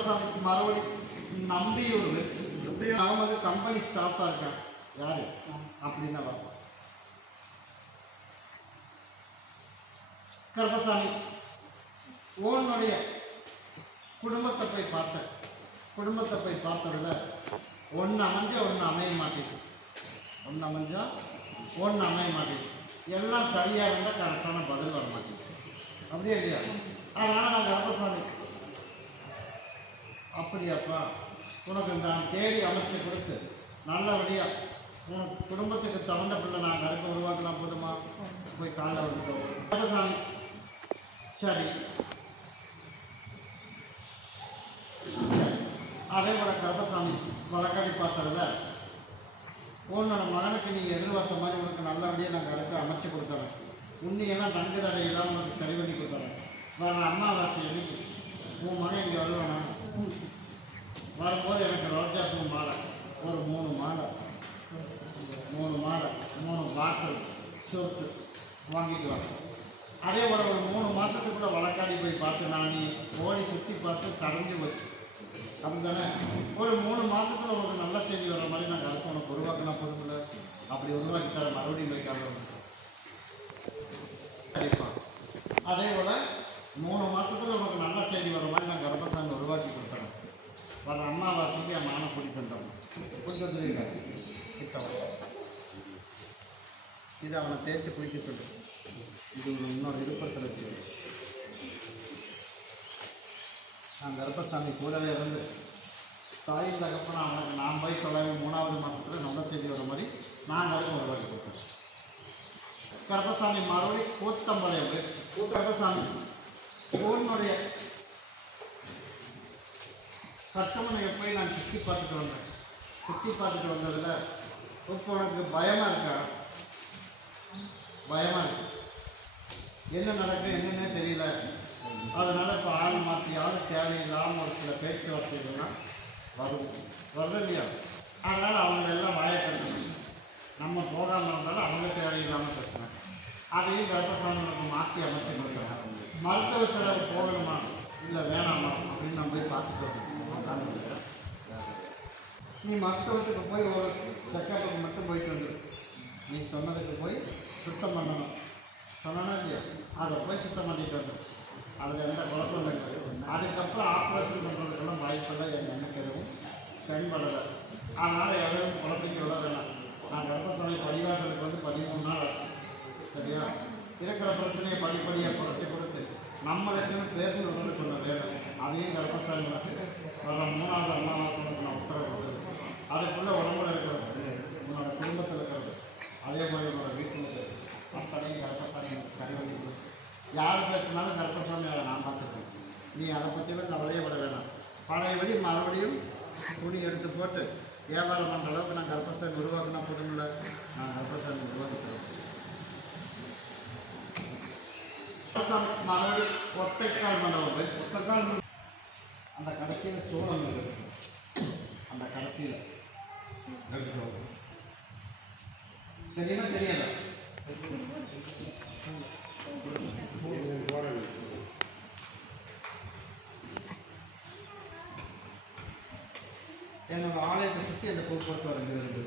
கருப்பசாமிக்கு மறுபடி நம்பியூர் வச்சு நான் வந்து கம்பெனி ஸ்டாஃபாக இருக்கேன் யாரு அப்படின்னா பார்ப்போம். கருப்பசாமி உன்னுடைய குடும்பத்தை போய் பார்த்தேன். குடும்பத்தை போய் பார்த்ததில் ஒன்று அமைஞ்ச ஒன்று அமைய மாட்டேங்குது, ஒன்று அமைஞ்சா ஒன்று அமைய மாட்டேங்குது. எல்லாம் சரியாக இருந்தால் கரெக்டான பதில் வர மாட்டேங்குது, அப்படியே இல்லையா? அதனால் நான் கருப்பசாமி அப்படியாப்பா உனக்கு நான் தேடி அமைச்சு கொடுத்து நல்லபடியாக உனக்கு குடும்பத்துக்கு தகுந்த பிள்ளை நான் கருப்பை உருவாக்கினா போதுமா? போய் காலைல வந்துட்டோம் கருப்பசாமி. சரி சரி. அதே போல் கருப்பசாமி வழக்காடி பார்த்ததில் உன்னோட மகனுக்கு நீ எதிர்பார்த்த மாதிரி உனக்கு நல்லபடியாக நான் கருப்பை அமைச்சு கொடுத்துறேன். உன்னையெல்லாம் தங்கு தடையெல்லாம் உனக்கு சரி பண்ணி கொடுத்துறேன். வர அம்மாவாசை அன்னைக்கு உன் மகன் இங்கே வருவானா? வரும்போது எனக்கு ரோஜாப்பூ மாலை ஒரு 3 மாலை 3 பாட்டில் சொத்து வாங்கிட்டு வாங்க. அதே போல் ஒரு 3 மாதத்துக்குள்ளே வழக்காடி போய் பார்த்து நான் நீ ஓடி சுற்றி பார்த்து சடைஞ்சு வச்சு அப்படி தானே ஒரு 3 மாதத்தில் உனக்கு நல்ல செய்தி வர மாதிரி நான் கருப்பை உனக்கு உருவாக்கினா போதுமில்ல? அப்படி உருவாக்கி தர மறுபடியும் போய் காரணம் சரிப்பா. அதே போல் 3 மாதத்தில் உனக்கு நல்ல செய்தி வர மாதிரி நான் கருப்பசாமி உருவாக்கி கொடுத்துறேன். வர அம்மாவாசைக்கு என் மகனை கூட்டிகிட்டு வந்துடணும். கொஞ்சம் தெரியுங்க கிட்ட இது அவனை தேய்ச்சி குளிக்க சொல்லு. இது இன்னொரு விருப்பத்தில் வச்சு நான் கருப்பசாமி கூடவே இருந்து தாயின் தகப்பனா அவனுக்கு நான் போய் 3வது மாதத்தில் நல்ல செய்தி வர மாதிரி நான் கருப்பை உருவாக்கி கொடுத்தேன். கருப்பசாமி மறுபடியும் கூத்தம்பளையம் போயிடுச்சு. கருப்பசாமி உன்னுடைய கட்டமனையை போய் நான் சுற்றி பார்த்துட்டு வந்தேன். சுற்றி பார்த்துட்டு வந்ததில் இப்போ உனக்கு பயமாக இருக்கா? பயமாக இருக்கு. என்ன நடக்கும் என்னன்னே தெரியல. அதனால் இப்போ ஆள் மாற்றி ஆள் தேவையில்லாமல் ஒரு சில பேச்சுவார்த்தைகள்லாம் வருது இல்லையா? அதனால் அவங்க எல்லாம் வாயை கட்டணும். நம்ம போகாமல் இருந்தாலும் அவங்க தேவையில்லாமல் பேசுனாங்க. அதையும் கர்ப்பசாமிக்கு மாற்றி அமைச்சு கொடுக்குறாங்க. மருத்துவ செலவு போகணுமா இல்லை வேணாமா அப்படின்னு நம்ம போய் பார்த்துட்டு வரணும். நீ மருத்துவத்துக்கு போய் ஒரு செக்கப்புக்கு மட்டும் போயிட்டு வந்துடு. நீ சொன்னதுக்கு போய் சுத்தம் பண்ணணும் சொன்னா இல்லையா? அதை போய் சுத்தம் பண்ணிட்டு வந்துடும். அதில் எந்த குழப்பம் இல்லை. அதுக்கப்புறம் ஆப்ரேஷன் பண்ணுறதுக்கெல்லாம் வாய்ப்பில்லை. என் எனக்கு எதுவும் தென்படலை. அதனால் எதுவும் குழப்பிக்க விட வேணாம். நான் கர்ப்பசாமி பரிவாசலுக்கு வந்து 13 நாள் ஆச்சு. சரியா? இருக்கிற பிரச்சனையை படிப்படியாக குறைச்சி கொடுத்து நம்மளுக்குன்னு பேசி விடுறது கொஞ்சம் வேணும். அதையும் கர்ப்பசாமி வர 3வது அமாவாசைக்கு நான் உத்தரவு கொடுத்தது. அதுக்குள்ளே உடம்புல இருக்கிறது, உன்னோட குடும்பத்தில் இருக்கிறது, அதே மாதிரி உன்னோட வீட்டில் இருக்கிறது அத்தனையும் கர்ப்பசாமி எனக்கு சரி பண்ணி கொடுத்து யார் பேசினாலும் கர்ப்பசாமி அதை நான் பார்த்துருக்கேன். நீ அதை பற்றியும் கவலையே விட வேணாம். பழையபடி மறுபடியும் துணி எடுத்து போட்டு வியாபாரம் பண்ணுற அளவுக்கு நான் கர்ப்பசாமி உருவாக்கினா போதுமில்ல? நான் கர்ப்பசாமி உருவாக்கிக்கிறேன். மறுபடியும் ஒத்தைக்கால் மண்டபம் போய் ஒத்தைக்கால் அந்த கடைசியில் சோழம் இருக்கு. அந்த கடைசியில் சரியா தெரியல. என்னோட ஆலயத்தை சுற்றி அந்த போக்குவரத்து வருகிறது.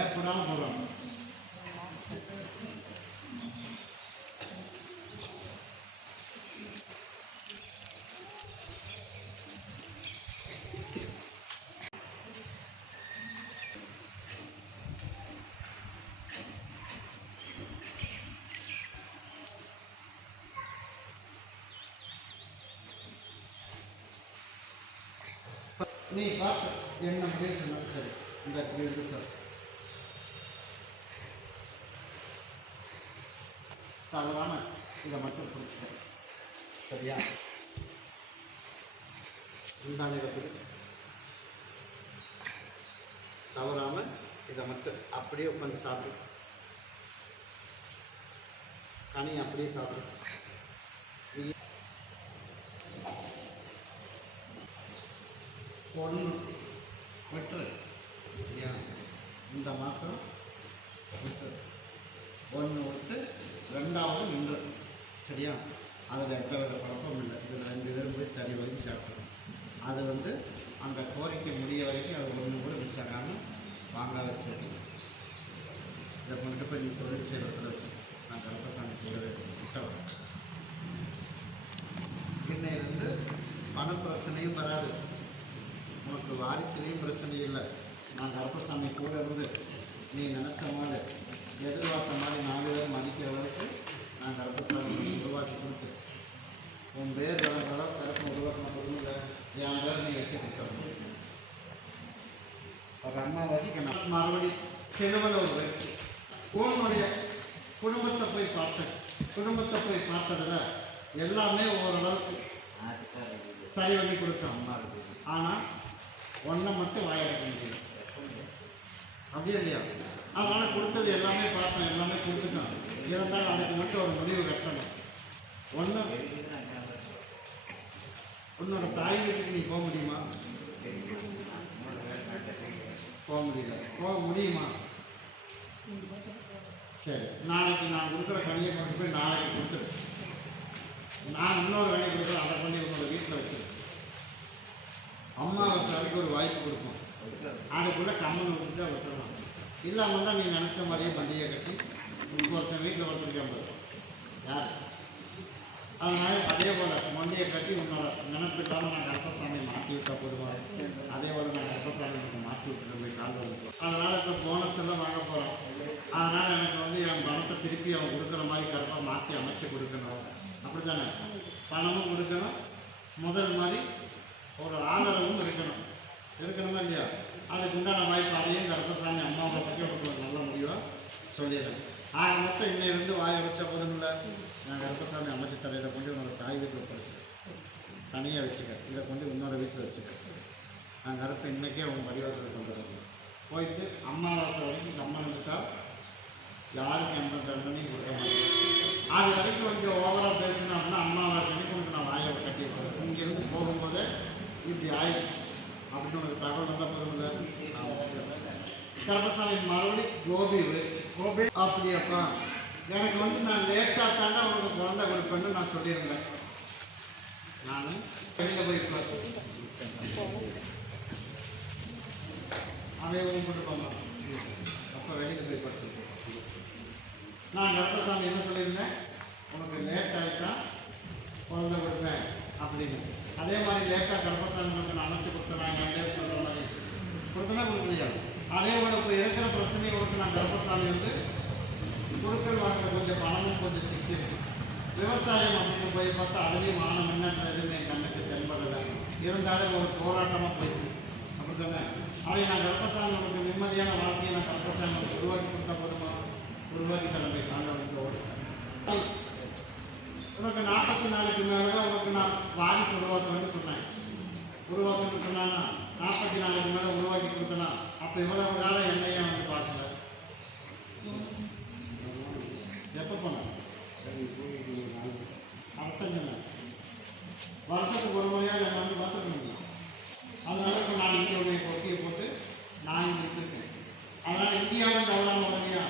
ஏற்படாமல் போடுவாங்க. நீ பார்த்து என்ன முடிவு சொன்னாலும் சரி. இந்த எழுதுக்க தவறான இதை மட்டும் பிடிச்சிட்டேன். சரியா? இந்த நேரத்தில் தவறாமல் இதை மட்டும் அப்படியே உட்காந்து சாப்பிடு. கனி அப்படியே சாப்பிடு. ஒன்று விட்டுரு. சரியா? இந்த மாதம் ஒன்று விட்டு ரெண்டாவது நின்று. சரியா? அதில் எந்த வித குழப்பமும் இல்லை. இதில் 2 பேரும் போய் சரி வரைக்கும் சாப்பிடணும். அது அந்த கோரிக்கை முடிய வரைக்கும் அது ஒன்று கூட மிஸ் ஆகாமல் வாங்க வச்சு இதை கொண்டு போய் நீ தொழில் செய்கிறதுல வச்சு நான் கருப்பசாமி கூடவே விட்டவன். இன்னையிலிருந்து பண பிரச்சனையும் வராது, உனக்கு வாரிசுலேயும் பிரச்சனை இல்லை. நான் கருப்பசாமி கூட இருந்து நீ நினச்ச மாதிரி எதிர்பார்த்த மாதிரி 4 பேர் மதிக்கிற அளவுக்கு நான் கருப்பசாமி உருவாக்கி கொடுத்து உன் பேர் வளர்ந்த அளவுக்கு கருப்பை உருவாக்கின பொருள் என் பேர் நீ வச்சு கொடுத்துடணும். ஒரு அம்மா வசிக்கணும். மறுபடி செலவில் ஒரு வச்சு உன்னுடைய குடும்பத்தை போய் பார்த்ததில் எல்லாமே ஓரளவுக்கு சரி பண்ணி கொடுத்தோம். ஆனால் ஒன்றை மட்டும் வாயடக்க முடியல. அப்படியே இல்லையா? அதனால் கொடுத்தது எல்லாமே பார்த்தோம், எல்லாமே கொடுத்துட்டோம். இருந்தாலும் அதுக்கு மட்டும் ஒரு முடிவு கட்டணும். ஒன்று, உன்னோட தாய் வீட்டுக்கு நீ போக முடியுமா? போக முடியல. போக முடியுமா? சரி, நாளைக்கு நான் கொடுக்குற கனியை கொண்டு போய் நாளைக்கு கொடுத்துரு. நான் இன்னொரு கனியை கொடுக்குறேன், அதை பண்ணி உன்னோட வீட்டில் வச்சுரு. அம்மாவாசை வரைக்கும் ஒரு வாய்ப்பு கொடுப்போம். அதுக்குள்ளே கம்மன் விட்டுட்டு விட்டுடலாம். இல்லாமல் தான் நீ நினச்ச மாதிரியே பண்டிகை கட்டி ஒருத்தன் வீட்டில் ஒருத்தருக்காம யார்? அதனால அதே போல் மண்டியை கட்டி உன்னோட நினைப்பிட்டாலும் நான் கருப்பசாமியை மாற்றி விட்டால் போடுவார். அதே போல் நான் கருப்பசாமி மாற்றி விட்டுட்டு போய் கால் வந்துடுவோம். அதனால் இப்போ போனஸ் எல்லாம் வாங்க போகிறோம். அதனால் எனக்கு என் பணத்தை திருப்பி அவன் கொடுக்குற மாதிரி கருப்பாக மாற்றி அமைச்சு கொடுக்கணும். அப்படி தானே? பணமும் கொடுக்கணும், முதல் மாதிரி ஒரு ஆதரவும் இருக்கணுமா இல்லையா? அதுக்கு உண்டான வாய்ப்பு அதையும் கருப்பசாமி அம்மாவாசைக்கு உங்களுக்கு நல்ல முடிவாக சொல்லிடுறேன். ஆக மொத்தம் இன்னையிலிருந்து வாயை வச்ச போதும் இல்லை, நான் கருப்பசாமி அமைச்சு தரேன். இதை கொண்டு உன்னோட தாய் வீட்டில் படிச்சுக்க, தனியாக வச்சுக்க. இதை கொண்டு இன்னொரு வீட்டில் வச்சுக்க. நான் கருப்பை இன்றைக்கே உங்கள் பரிவாசத்துக்கு வந்துடுறேன். போயிட்டு அம்மாவாசை வரைக்கும் கம்மன் இருந்துட்டால் யாருக்கும் எந்த தண்டனையும் கொடுக்க மாட்டேன். அது வரைக்கும் கொஞ்சம் ஓவராக பேசினோம் அப்படின்னா அம்மாவாசை வரைக்கும் உனக்கு நான் வாயை கட்டி போகிறேன். இங்கேருந்து போகும்போதே இப்படி ஆயிடுச்சு அப்படின்னு உனக்கு தகவல் வந்தால் போதும் இல்லை. கருப்பசாமி மறுபடி கோபி அப்படியாப்பா, எனக்கு நான் லேட்டாக தாண்டா உனக்கு குழந்தை கொடுப்பேன்னு நான் சொல்லியிருந்தேன். நான் வெளியில் போய் அவன் கும்பிட்டு போகலாம். அப்போ வெளியில் போய் பார்த்து நான் கருப்பசாமி என்ன சொல்லியிருந்தேன், உனக்கு லேட் ஆகிட்டா குழந்தை கொடுப்பேன் அப்படின்னு. அதே மாதிரி லேட்டாக கருப்பசாமி உனக்கு நான் அமைச்சு கொடுத்தேன். நான் என் பேர் சொல்கிற மாதிரி கொடுத்தனா கொடுக்கலையா? அதே போல் இப்போ இருக்கிற பிரச்சனையை கொடுத்து நான் கருப்பசாமி குழுக்கள் வாங்க கொஞ்சம் பணமும் கொஞ்சம் சிக்கி விவசாயம் அப்படின்னு போய் பார்த்தா அதுலேயும் மான முன்னேற்றம் எதுவும் என் கண்ணுக்கு தென்படலை. இருந்தாலும் ஒரு போராட்டமாக போயிட்டு அப்படி தானே? அதை நான் கருப்பசாமி உனக்கு நிம்மதியான வாழ்க்கையை நான் கருப்பசாமி உருவாக்கி கொடுத்த போதுமா? உருவாக்கி தலைமை காண்டவனுக்கு ஓடு. உனக்கு 40 நாளுக்கு மேலே தான் உனக்கு நான் வாரிசு உருவாக்குவேன்னு சொன்னேன். உருவாக்கணும்னு சொன்னான்னா 40 நாளுக்கு மேலே உருவாக்கி கொடுத்தனா அப்போ இவ்வளவு காலம் என்னையே பார்க்கல. எப்போ போனேன்? அர்த்தம் சொன்னேன். வருஷத்துக்கு ஒரு முறையாக என்னை பார்த்துக்கணும். அதனால இப்போ நான் இந்தியாவுடைய பொட்டியை போட்டு நான் இங்கே இருக்கேன். அதனால் இந்தியாவும் தவறாமல் உடனே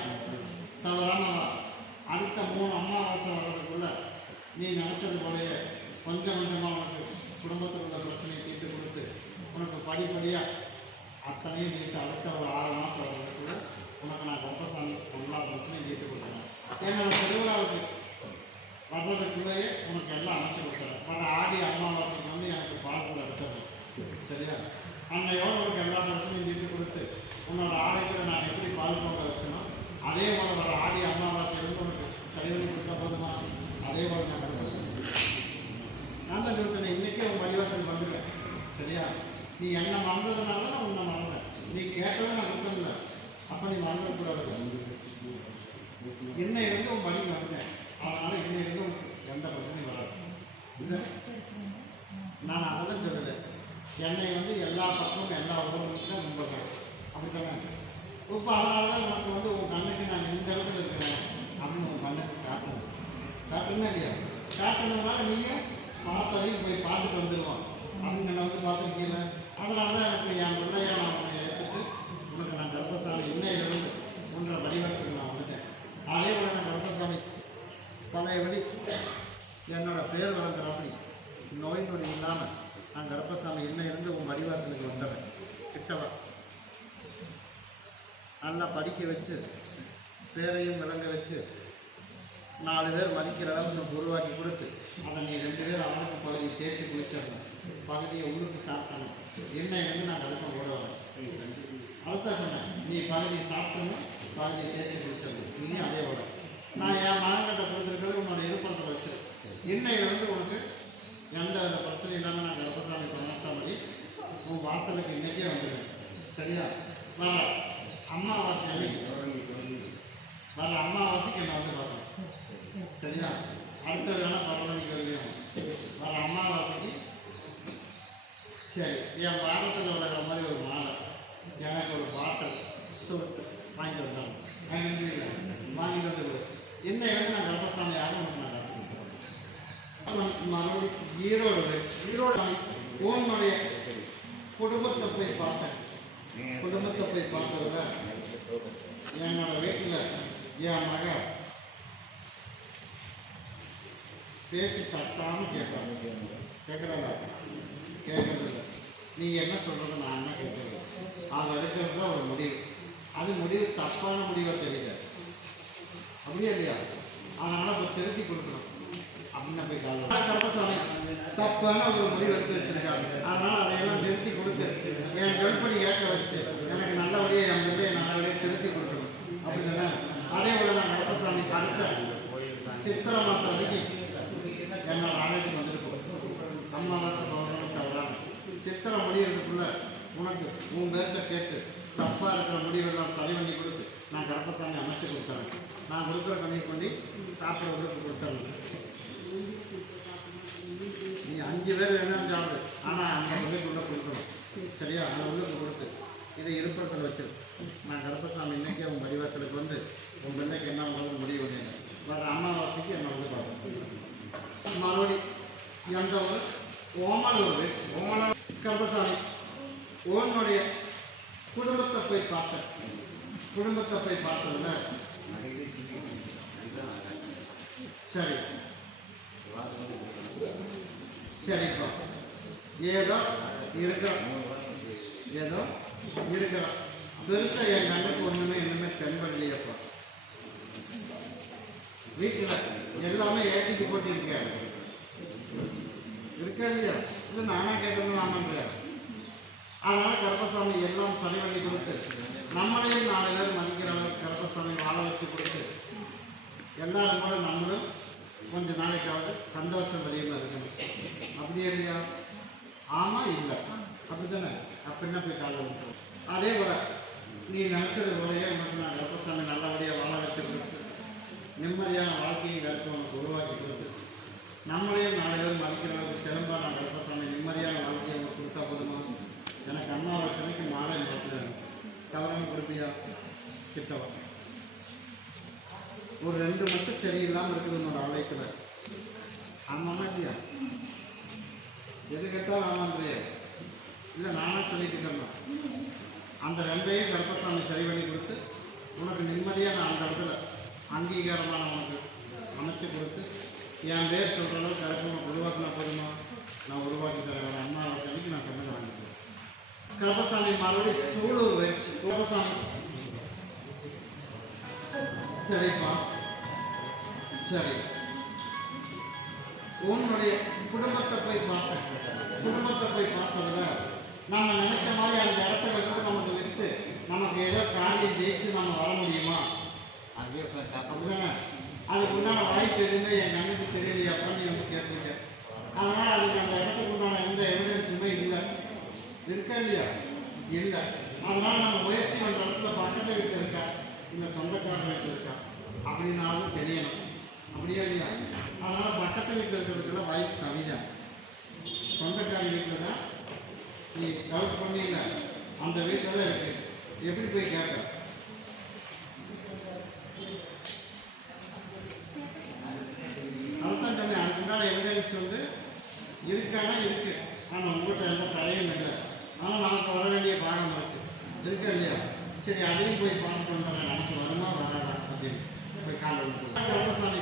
தவறாமல் அடுத்த 3 அமாவாசை வர்றதுக்குள்ள நீ நினச்சது போலயே கொஞ்சம் கொஞ்சமாக உனக்கு குடும்பத்தில் உள்ள பிரச்சனையை தீர்த்து கொடுத்து உனக்கு படிப்படியாக அத்தனையும் நீட்டு அடுத்த ஒரு 6 மாதம் வர்றதுக்குள்ள உனக்கு நான் கருப்பசாமி எல்லா பிரச்சனையும் தீர்த்து கொடுக்குறேன். என்னோட திருவிழாவுக்கு வர்றதுக்குள்ளேயே உனக்கு எல்லாம் அமைச்சு கொடுத்துறேன். வர ஆடி அமாவாசைக்கு எனக்கு பால் கூட அடிச்சிடறேன். சரியா? அன்னையோடு உனக்கு எல்லா பிரச்சனையும் தீர்த்து கொடுத்து உன்னோட ஆடைகளை நான் எப்படி பால் போக வச்சனோ அதே போல் வர ஆடி அமாவாசையிலிருந்து உனக்கு சரி பண்ணி கொடுத்தா போதுமா? அதே போல் நான் தான் சொல்லிட்டேன். இன்றைக்கே உன் வழிவாசல் வந்துடுவேன். சரியா? நீ என்னை மறந்ததுனால நான் உன்னை மறந்தேன். நீ கேட்டதை நான் கொடுத்ததில்ல. அப்போ நீ மறந்துடக்கூடாது. இன்னையிலிருந்து உன் வழி வந்தேன். அதனால் இன்னையிலிருந்து உனக்கு எந்த பிரச்சனையும் வராது. இல்லை, நான் அதெல்லாம் சொல்லலை. என்னை எல்லா பக்கமும் எல்லா உறவுகளுக்கும் தான் நம்புகிறேன். அப்படி தானே? இப்போ அதனால தான் உனக்கு உன் கண்ணுக்கு நான் இந்த இடத்துல இருக்கிறேன் அப்படின்னு உன் கண்ணுக்கு காட்டுனா இல்லையா? காட்டுனதுனால நீயும் பார்த்ததையும் போய் பார்த்துட்டு வந்துடுவான். அவங்க என்னை பார்த்துருக்கீங்கள. அதனால தான் எனக்கு என் பிள்ளைய நான் உன்னை ஏற்றுட்டு உனக்கு நான் கர்ப்பசாமி இன்னையிலிருந்து உன்ற வடிவத்துக்கு பழையபடி என்னோட பேர் வழங்குறப்படி நோய் நொடி இல்லாமல் நான் கருப்பசாமி என்ன இருந்து உன் வடிவாசலுக்கு வந்துடுறேன். கிட்டவா நல்லா படிக்க வச்சு பேரையும் விளங்க வச்சு 4 பேர் மதிக்கிற அளவுக்கு உருவாக்கி கொடுத்து அதை நீ 2 பேர் அவனுக்கு பகுதி தேய்ச்சி குளிச்சிடணும். பகுதியை உள்ளுக்கு சாப்பிடணும். என்ன நான் கருப்பம் கூட வரேன். அதுதான் சொன்னேன், நீ பகுதியை சாப்பிடணும், பகுதியை தேய்ச்சி குளிச்சிடணும். இன்னும் அதே போல நான் என் மகன்கிட்ட கொடுத்துருக்கிறது உன்னோட இருப்படத்தில் வச்சு இன்னையிலிருந்து உனக்கு எந்த பிரச்சனை இல்லாமல் நான் கருப்பசாமி 18ஆம் படி உன் வாசலுக்கு இன்றைக்கே வந்துடுவேன். சரியா? வர அம்மாவாசை வர அம்மாவாசைக்கு என்னை வந்து பார்க்கணும். சரியா? அடுத்தது வேணால் 10 மணிக்கு வரைக்கும் வர அம்மாவாசைக்கு. சரி, என் பாதத்தில் விளையாடுற மாதிரி ஒரு மாலை, எனக்கு ஒரு பாட்டில் சோத்து வாங்கிட்டு வந்தாங்க. வாங்கிட்டு வந்து கொடு. இன்னைக்கு நான் கருப்பசாமி யாரும் மறுபடியும் ஈரோடு உன்னுடைய குடும்பத்தை போய் பார்த்தேன். குடும்பத்தை போய் பார்த்ததுல என்னோட வீட்டில் என் மக பேச்சு தட்டாமல் கேட்குறாங்க கேட்கறது இல்லை. நீ என்ன சொல்கிறது நான் என்ன கேட்குறது. அவன் எடுக்கிறது தான் ஒரு முடிவு. அது முடிவு தப்பான முடிவாக தெரியல. அப்படியே இல்லையா? அதனால் இப்போ திருத்தி கொடுக்கணும் அப்படின்னு போய் கருப்பசாமி தப்பான ஒரு முடிவு எடுத்து வச்சிருக்காங்க. அதனால் அதையெல்லாம் திருத்தி கொடுத்து என் கல்படி ஏற்க வச்சு எனக்கு நல்லபடியாக என் பிள்ளையை நல்லபடியாக திருத்தி கொடுக்கணும். அப்படி தானே? அதே போல் நான் கருப்பசாமி அடுத்த சித்திரை மாதம் வரைக்கும் என்னோட ஆலயத்துக்கு வந்துட்டு அம்மாவாசை பௌர்ணமி தவறாமல் சித்திரை முடிகிறதுக்குள்ள உனக்கு உன் பேச்சை கேட்டு தப்பாக இருக்கிற முடிவெல்லாம் சரி பண்ணி கொடுத்து நான் கருப்பசாமி அமைச்சு கொடுத்துறேன். நான் கொடுக்குற கண்ணி கொண்டு சாப்பிட்றவங்களுக்கு கொடுத்துறேன். நீ 5 பேர் வேணும்னு சாப்பிடு, ஆனால் அந்த உள்ளுக்குள்ளே கொடுக்கணும். சரியா? அந்த உள்ளுக்கு கொடுத்து இதை இருப்பத்தில் வச்சு நான் கருப்பசாமி இன்றைக்கி உன் வடிவாசலுக்கு வந்து உன் பிள்ளைக்கு என்ன உங்களுக்கு முடிவு பண்ணிடுறேன். வர அமாவாசைக்கு என்ன வந்து பார்ப்பேன். மறுபடி எந்த ஒரு ஓமலூர் கருப்பசாமி உன்னுடைய குடும்பத்தை போய் பார்த்தேன். குடும்பத்தை போய் பார்த்ததுல சரி சரிப்பா ஏதோ இருக்கிறோம் பெருசாக என் கண்ணுக்கு ஒன்றுமே இன்னுமே தென்படலையப்பா. வீட்டில் எல்லாமே ஏற்றிட்டு போட்டு இருக்கேன். இருக்கா இல்லையா? இல்லை நானாக கேட்கணும் நாமன்ற. அதனால் கருப்பசாமி எல்லாம் சரி பண்ணி கொடுத்து நம்மளையும் 4 பேர் மதிக்கிற அளவுக்கு கருப்பசாமி வாழ வச்சு கொடுத்து எல்லாரும் கூட நம்மளும் கொஞ்சம் நாளைக்காவது சந்தோஷம் வரையில் இருக்கணும். அப்படியே இல்லையா? ஆமாம் இல்லை அப்படி தானே? அப்படின்னா போய் காலை விட்டுரும். அதே போல் நீ நினச்சது போலையே உனக்கு நான் கருப்பசாமி நல்லபடியாக வாழ வச்சு கொடுத்து நிம்மதியான வாழ்க்கையை கருத்து உனக்கு உருவாக்கி கொடுத்து நம்மளையும் 4 பேர் மதிக்கிற அளவுக்கு சிலம்பா நான் கருப்பசாமி நிம்மதியான வாழ்க்கையை உனக்கு கொடுத்தா போதுமா? எனக்கு அம்மாவாசனைக்கு மாலை மாற்றுவேன். தவறாமல் கொடுப்பியா? கிட்டவா ஒரு 2 மட்டும் சரியில்லாமல் இருக்குது உன்னோட ஆலயத்தில். ஆமாம்மா இல்லையா? எது கேட்டாலும் ஆமான்றியா? இல்லை நானாக சொல்லிட்டு இருக்கேன். அந்த 2ஐயும் கருப்பசாமி சரி பண்ணி கொடுத்து உனக்கு நிம்மதியாக நான் அந்த இடத்துல அங்கீகாரமான உனக்கு அமைச்சு கொடுத்து என் பேர் சொல்கிற அளவுக்கு கருப்பை உருவாக்கினா போதுமா? நான் உருவாக்கி தரேன். அம்மாவாசனைக்கு நான் சொன்னதை வாங்கிக்கிறேன். கருப்பசாமி மறுபடியும் சூழல் வச்சு கருப்பசாமி சரிப்பா சரி உன்னுடைய குடும்பத்தை போய் பார்த்தேன். குடும்பத்தை போய் பார்த்ததுல நம்ம நினைச்ச மாதிரி அந்த இடத்துல கூட நமக்கு விற்று நமக்கு ஏதோ காரியம் ஜெயிச்சு நம்ம வர முடியுமா? அப்படிதானே? அதுக்கு உண்டான வாய்ப்பு எதுவுமே என் கண்ணுக்கு தெரியலையாப்பா நீ வந்து கேட்டிருக்க. அதனால் அதுக்கு அந்த இடத்துக்கு உண்டான எந்த எவிடன்ஸுமே இல்லை. இருக்கா இல்லையா? இல்லை. அதனால் நம்ம முயற்சி பண்ணுற இடத்துல பக்கத்து வீட்டில் இருக்கா, இந்த சொந்தக்காரர் வீட்டில் இருக்கா அப்படின்னாலும் தெரியணும். அப்படியே இல்லையா? அதனால் பக்கத்து வீட்டில் இருக்கிறதுக்குள்ள வாய்ப்பு கம்மிதான். சொந்தக்கார வீட்டில் தான் நீ டவுட் பண்ணீங்க அந்த வீட்டில் தான் இருக்கு. எப்படி போய் கேட்க? அதுதான் சொன்னேன். அதுக்கு முன்னாடி எவிடன்ஸ் வந்து இருக்கானா இருக்கு. ஆனால் உங்கள்கிட்ட எந்த தடையும் இல்லை. ஆனால் நமக்கு வர வேண்டிய பாகம் இருக்கு. இருக்கா இல்லையா? சரி அதையும் போய் பார்த்து பண்ணுறேன். நமக்கு வருமா வராதா அப்படின்னு போய் காலை கருப்பசாமி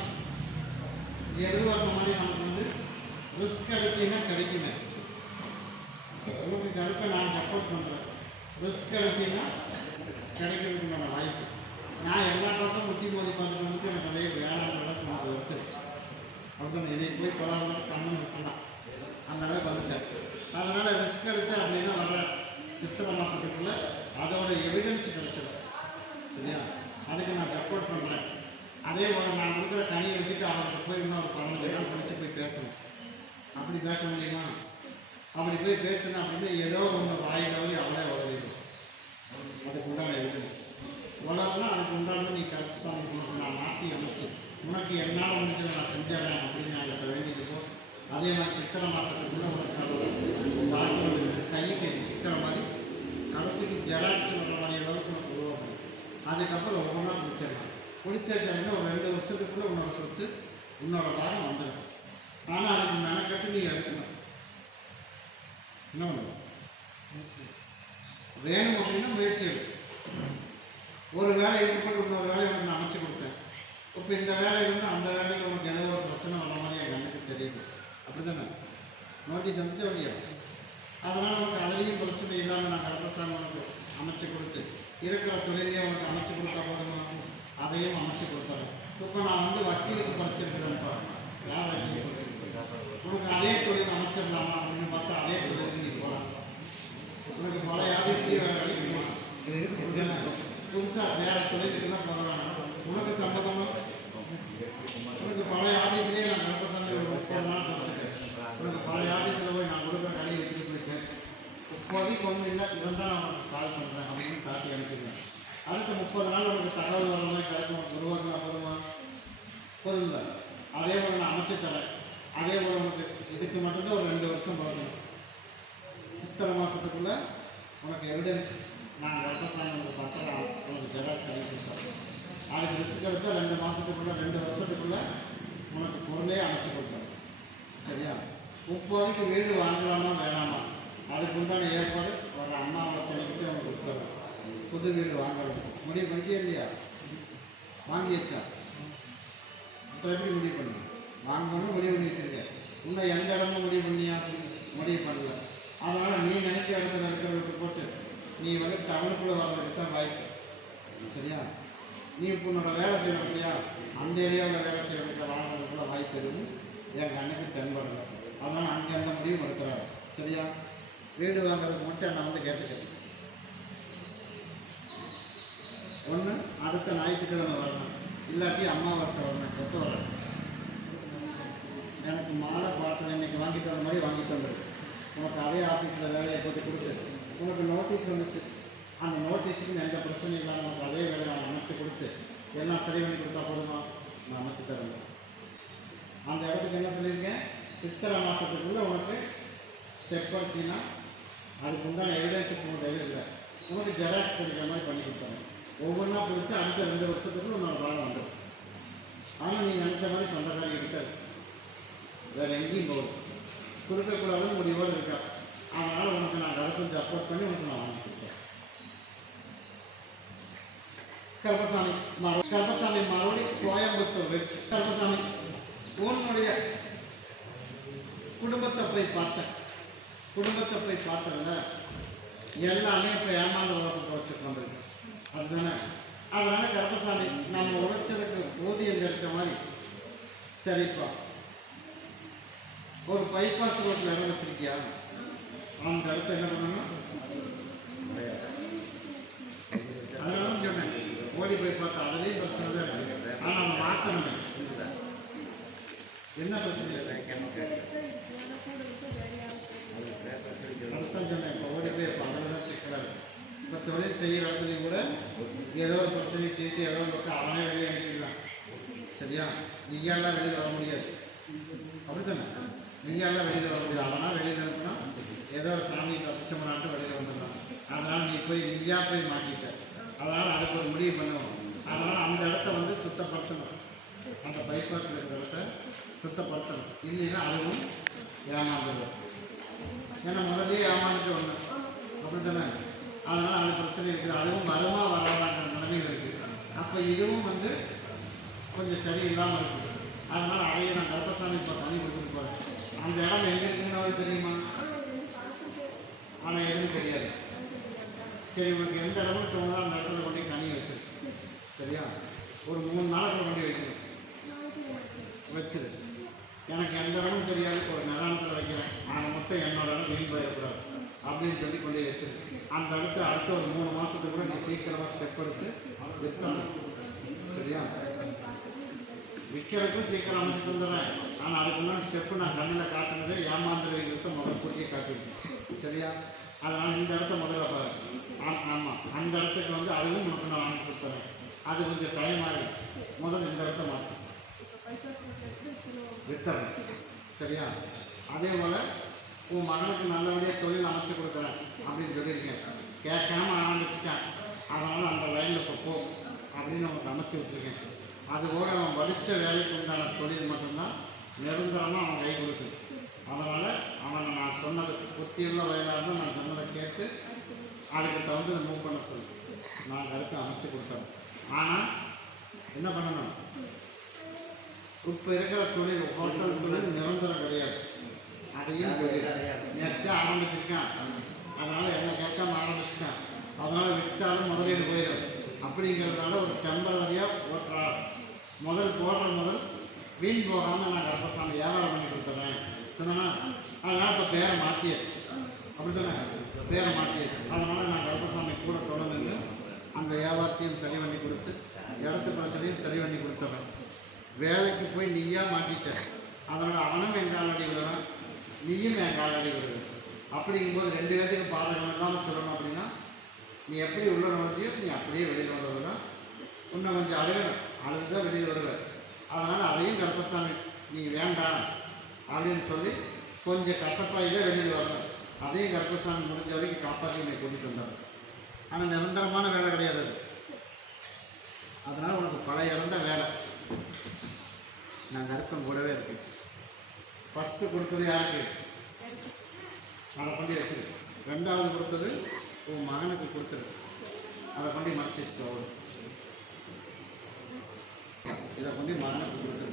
எதிர்பார்த்த மாதிரி நமக்கு வந்து ரிஸ்க் எடுத்தீங்கன்னா கிடைக்குமே. உங்களுக்கு கருப்பை நான் சப்போர்ட் பண்ணுறேன். ரிஸ்க் எடுத்தீங்கன்னா கிடைக்கிறதுக்குண்டான வாய்ப்பு. நான் எல்லா பக்கம் முட்டி மோதி பார்த்துட்டு வந்துட்டு எனக்கு அதே வேளாண் அளவுக்கு நமக்கு வந்துருச்சு. அப்படின்னு இதை போய் கொள்ளாமல் கம்மன் விட்டுலாம் அந்த அளவுக்கு வந்துட்டேன். அதனால் ரிஸ்க் எடுத்து அப்படின்னா வர சித்திரை மாதத்துக்குள்ளே அதோட எவிடன்ஸ் கிடைச்சிடும். சரியா? அதுக்கு நான் சப்போர்ட் பண்ணுறேன். அதே போல் நான் கொடுக்குற கனியை வச்சுட்டு அவர்கிட்ட போய் இன்னும் ஒரு 15 நாள் கழிச்சு போய் பேசணும். அப்படி பேச முடியுமா? அப்படி போய் பேசணும் அப்படின்னு ஏதோ ஒன்று வாய் தவறி அவளே உதவிடும். அதுக்கு உண்டான எவிடன்ஸ் உலகம்னா அதுக்கு உண்டானது நீ கரெக்டாக கொடுத்து நான் மாற்றி அமைச்சு உனக்கு என்னால் முடிஞ்சதை நான் செஞ்சிடறேன் அப்படின்னு நான் அதை வேண்டிக்கிட்டோம். அதே மாதிரி சித்திரை மாதத்துக்குள்ளே உனக்கு டாக்குமெண்ட் கைக்கு சித்திர மாதிரி கடைசிக்கு ஜெராக்ஸ் வர்ற மாதிரி அளவுக்கு உனக்கு உருவாக்கணும். அதுக்கப்புறம் ஒவ்வொன்றா முடிச்சிடலாம். முடிச்சாச்சுன்னா ஒரு 2 வருஷத்துக்குள்ளே உன்னோட சொத்து உன்னோட பாரம் வந்துடும். ஆனால் அதுக்கு மெனக்கட்டு நீ எடுக்கணும். என்ன பண்ணணும் வேணும் அப்படின்னா முயற்சி எடுக்கும். ஒரு வேலை இருக்கப்பட்டு இன்னொரு வேலையை வந்து நான் அமைச்சு கொடுத்தேன். இப்போ இந்த வேலையிலேருந்து அந்த வேலையில் உனக்கு ஏதோ ஒரு பிரச்சனை வர மாதிரி என் கண்ணுக்கு தெரியுது. அப்படி தானே நோட்டீஸ் அமைச்ச வழியா? அதனால் உனக்கு அதையும் பிரச்சனை இல்லாமல் நான் கர்ப்பசாமி உனக்கு அமைச்சு கொடுத்து இருக்கிற தொழிலையும் உனக்கு அமைச்சு கொடுத்தா போதுமா? அதையும் அமைச்சு கொடுத்தாரு. இப்போ நான் வந்து வக்கீலுக்கு படிச்சிருக்கிறேன்ப்பா. யார் வக்கீலுக்கு படிச்சிருக்கேன்? உனக்கு அதே தொழில் அமைச்சிடலாமா அப்படின்னு பார்த்தா அதே தொழிலுக்கு நீ போகலாம். உனக்கு பழைய ஆஃபீஸ்லேயே வேலை செய்யலாம். புதுசாக வேறு தொழிலுக்கு தான் போகிறாங்க. உனக்கு சம்மதமாக உனக்கு பழைய ஆஃபீஸ்லேயே நான் கர்ப்பசாமி ஒரு 30 நாள் கொடுத்துருக்கேன். உனக்கு பழைய ஆஃபீஸில் போய் நான் கொடுக்குற கடையை எடுத்துகிட்டு போயிட்டேன். இப்போதைக்கு ஒன்றும் இல்லை, இவன் தான் நான் உனக்கு கால் பண்ணுறேன் அப்படின்னு காட்டி அனுப்பிடுவேன். அடுத்த 30 நாள் உனக்கு தகவல் வர மாதிரி கிடைக்கும். உருவாக்கினா போதுமா? போதும் இல்லை. அதே போல் நான் அமைச்சு தரேன். அதே போல் உனக்கு இதுக்கு மட்டும்தான் ஒரு 2 வருஷம் பார்க்கணும். சித்திரை மாதத்துக்குள்ளே உனக்கு எவிடன்ஸ் நான் கர்ப்பசாமி உனக்கு பத்திரம் உனக்கு ஜெராக்ஸ் பண்ணி கொடுத்தேன். அதுக்கு ரிஸ்க் எடுத்தால் 2 மாதத்துக்குள்ளே 2 வருஷத்துக்குள்ளே உனக்கு பொருளே அமைச்சு கொடுத்தேன். சரியா? இப்போதைக்கு வீடு வாங்கலாமா வேணாமா அதுக்கு உண்டான ஏற்பாடு ஒரு அமாவாசைக்கு அவனுக்கு கொடுத்துருவேன். புது வீடு வாங்குறது முடிவு பண்ணிட்டே இல்லையா? வாங்கியாச்சா? இப்போ எப்படி முடிவு பண்ணணும்? வாங்கணும்னு முடிவு பண்ணி வச்சுருக்கேன். இன்னும் எந்த இடமும் முடிவு பண்ணியா? முடிவு பண்ணல. அதனால் நீ நினைக்கிற இடத்துல இருக்கிறதுக்கு போட்டு நீ வந்து டவுனுக்குள்ளே வர்றதுக்கு தான் வாய்ப்பு. சரியா? நீ இப்போ உன்னோட வேலை செய்யணும் இல்லையா? அந்த ஏரியாவில் வேலை செய்கிறதுக்கு வாங்குறதுக்குலாம் வாய்ப்பு இருக்குது. என் கண்ணுக்கு தென்படலை. அதனால் அங்கே அந்த முடிவும் எடுக்கிறாரு. சரியா? வீடு வாங்குறதுக்கு மட்டும் நான் வந்து கேட்டுக்கிறேன். ஒன்று அடுத்த ஞாயிற்றுக்கிழமை வரணும், இல்லாட்டி அமாவாசை வரணும். எப்போ வரணும்? எனக்கு மாலை பாட்டில் இன்றைக்கி வாங்கிட்டு வர மாதிரி வாங்கிட்டு வந்துருக்கு. உனக்கு அதே ஆஃபீஸில் வேலையை போட்டு கொடுத்து உனக்கு நோட்டீஸ் வந்துச்சு. அந்த நோட்டீஸுக்கு எந்த பிரச்சனையும் இல்லாமல் உனக்கு அதே வேலையை நான் அமைச்சு கொடுத்து எல்லாம் சரி பண்ணி கொடுத்தா போதுமா? நான் அமைச்சு தரேன். அந்த இடத்துக்கு என்ன சொல்லியிருக்கேன்? சித்திரை மாதத்துக்குள்ளே உனக்கு ஸ்டெப் எடுத்தீங்கன்னா அதுக்கு உண்டான எவிடன்ஸு உனக்கு இல்லை. உனக்கு ஜெராக்ஸ் கொடுக்குற மாதிரி பண்ணி கொடுத்தாங்க. ஒவ்வொன்றா பிடிச்சி அடுத்த 2 வருஷத்துக்கு உன்னோட காலம் வந்துடும். ஆனால் நீ நினைச்ச மாதிரி சொந்தக்காரி இருக்காது, வேறு எங்கேயும் போகுது. கொடுக்கக்கூடாதுன்னு முடிவோடு இருக்கா. அதனால் உனக்கு நான் அதை கொஞ்சம் அப்ரோச் பண்ணி உனக்கு நான் வாங்கி கொடுத்தேன். கர்ப்பசாமி மறுபடியும் கோயம்புத்தூர் வச்சு கர்ப்பசாமி உன்னுடைய குடும்பத்தை போய் பார்த்தேன். குடும்பத்தை போய் பார்த்ததில்ல எல்லாமே இப்போ ஏமாந்த உலகத்தை வச்சுட்டு வந்துருக்கு. அதுதானே? அதனால் கர்ப்பசாமி நம்ம உழைச்சதுக்கு ஊதியம் கிடைச்ச மாதிரி சரிப்பா ஒரு பைபாஸ் ரோட்டில் இடம் வச்சிருக்கியா? அந்த இடத்த என்ன பண்ணணும்? அதனால சொன்னேன் ஓடி போய் பார்த்தா அதுலேயும் பிரச்சனை தான் இருக்குது. ஆனால் அதை மாற்றணுமே. என்ன பிரச்சனை? அதுதான் சொன்னேன். இப்போ ஓடி போய் இப்போ அதில் தான் சிக்கலாக இருக்குது. இப்போ தொழில் செய்கிற இடத்துலையும் கூட ஏதோ ஒரு பிரச்சனையை தீர்த்து ஏதோ ஒரு அவனே வெளியே அனுப்பிடலாம். சரியா? நீயாலாம் வெளியில் வர முடியாது. அப்படி தானே? நீயாலாம் வெளியில் வர முடியாது. அவனா வெளியில் அனுப்புனா ஏதோ ஒரு சாமி தப்பிச்சம் நாட்டு வெளியில் வந்துடலாம். அதனால் நீ போய் நீயா போய் மாட்டிட்ட. அதனால் அதுக்கு ஒரு முடிவு பண்ணுவோம். அதனால் அந்த இடத்த வந்து சுத்தப்படுத்தணும். அந்த பைபாஸில் இருக்கிற இடத்த சுத்தப்படுத்தணும். இல்லைன்னா அதுவும் ஏமாந்துடும். ஏன்னா முதல்ல ஏமாந்துட்டு ஒன்று அப்படி தானே? அதனால் அது பிரச்சனை இருக்குது. அதுவும் வருமா வராதாங்கிற நிலைமையில் இருக்குது. அப்போ இதுவும் வந்து கொஞ்சம் சரியில்லாமல் இருக்குது. அதனால் அதையே நான் கருப்பசாமி இப்போ தண்ணி கொடுத்துட்டு போகிறேன். அந்த இடம் எங்கே இருக்குதுன்னு அவருக்கு தெரியுமா? ஆனால் எதுவும் தெரியாது. சரி, உனக்கு எந்த இடம்னு தோணுதோ அந்த இடத்துல கொண்டு போய் கனி வச்சிரு. சரியா? ஒரு 3 நாளைக்கு கொண்டு வைக்கணும். வச்சிரு. எனக்கு எந்த இடமும் தெரியாது, ஒரு நிதானத்தில் வைக்கிறேன், ஆனால் மொத்தம் என்னோட இடம் வீண் போயிடக்கூடாது அப்படின்னு சொல்லி கொண்டு வச்சிரு. அந்த இடத்த அடுத்த ஒரு 3 மாதத்துக்கு கூட நீ சீக்கிரமாக ஸ்டெப் எடுத்து விற்றணும். சரியா? விற்கிறதுக்கும் சீக்கிரம் அமைச்சிட்டு வந்துடுறேன். ஆனால் அதுக்கு முன்னாடி ஸ்டெப்பு நான் கண்ணில் காட்டுனதே ஏமாந்துருவீங்களுக்கு முதல் கூட்டியே காட்டிடுவேன். சரியா? அதனால் இந்த இடத்த முதல்ல பாரு. ஆமாம், அந்த இடத்துக்கு வந்து அதுவும் உனக்கு நான் வாங்கி கொடுத்துறேன். அது கொஞ்சம் டைம் ஆகிடும். முதல்ல இந்த இடத்த மாற்று விட்டுறேன். சரியா? அதே போல் உன் மகனுக்கு நல்லபடியாக தொழில் அமைச்சு கொடுக்குறேன் அப்படின்னு சொல்லியிருக்கேன். கேட்காம ஆரம்பிச்சுட்டேன். அதனால் அந்த லைனில் இப்போ போ அப்படின்னு அவனுக்கு அமைச்சு விட்டுருக்கேன். அதுபோல் அவன் படித்த வேலைக்கு உண்டான தொழில் மட்டும்தான் நிரந்தரமாக அவன் கை கொடுக்குது. அதனால் அவனை நான் சொன்னது புத்தியுள்ள வயதாக இருந்தால் நான் சொன்னதை கேட்டு அதுக்கு தகுந்ததை மூவ் பண்ண சொல்லி நான் கருத்து அமைச்சு கொடுத்தேன். ஆனால் என்ன பண்ணணும்? இப்போ இருக்கிற தொழில் ஹோட்டல் தொழில் நிரந்தரம் கிடையாது. அதையும் நேற்று ஆரம்பிச்சிருக்கேன். அதனால் என்ன கேட்காம ஆரம்பிச்சிட்டேன். அதனால் விற்றாலும் முதலீடு போயிடும். அப்படிங்கிறதுனால ஒரு டெம்பரரியாக ஓட்டுறார். முதல் வீண் போகாமல் நான் கருப்பசாமி வியாபாரம் பண்ணி கொடுத்துட்றேன் சொன்னா. அதனால் இப்போ பேரை மாற்றியாச்சு. அப்படி தானே? பேரை மாற்றியாச்சு. அதனால் நான் கருப்பசாமி கூட தொடர்ந்து அந்த வியாபாரத்தையும் சரி பண்ணி கொடுத்து இடத்து பிரச்சனையும் சரி பண்ணி கொடுத்துட்றேன். வேலைக்கு போய் நீயா மாட்டிட்ட. அதனால் அவனும் என் காலடி விடுவேன், நீயும் என் காலடி விடுவேன். அப்படிங்கும்போது 2 பேர்த்துக்கு பாதகம் இல்லாமல் சொல்லணும். அப்படின்னா நீ எப்படி உள்ள நுழைஞ்சியோ நீ அப்படியே வெளியில் வர்றது தான். இன்னும் கொஞ்சம் அழுதுதான் வெளியில் வருவேன். அதனால் அதையும் கருப்பசாமி நீ வேண்டாம் அப்படின்னு சொல்லி கொஞ்சம் கசப்பாயிலே வெளியில் வரணும். அதையும் கருப்பசாமி முடிஞ்ச வரைக்கும் காப்பாற்றி என்னை கூட்டிகிட்டு வந்தார். ஆனால் நிரந்தரமான வேலை கிடையாது அது. அதனால் உனக்கு பழைய இறந்த வேலை நான் கருப்பம் கூடவே இருக்கேன். ஃபஸ்ட்டு கொடுத்தது யாருக்கு? அதை கொண்டு வச்சிரு. 2வது கொடுத்தது உன் மகனுக்கு கொடுத்துரு. அதை கொண்டு மறைச்சி வச்சுக்கோ. இதை கொண்டு மகனுக்கு கொடுத்துரு.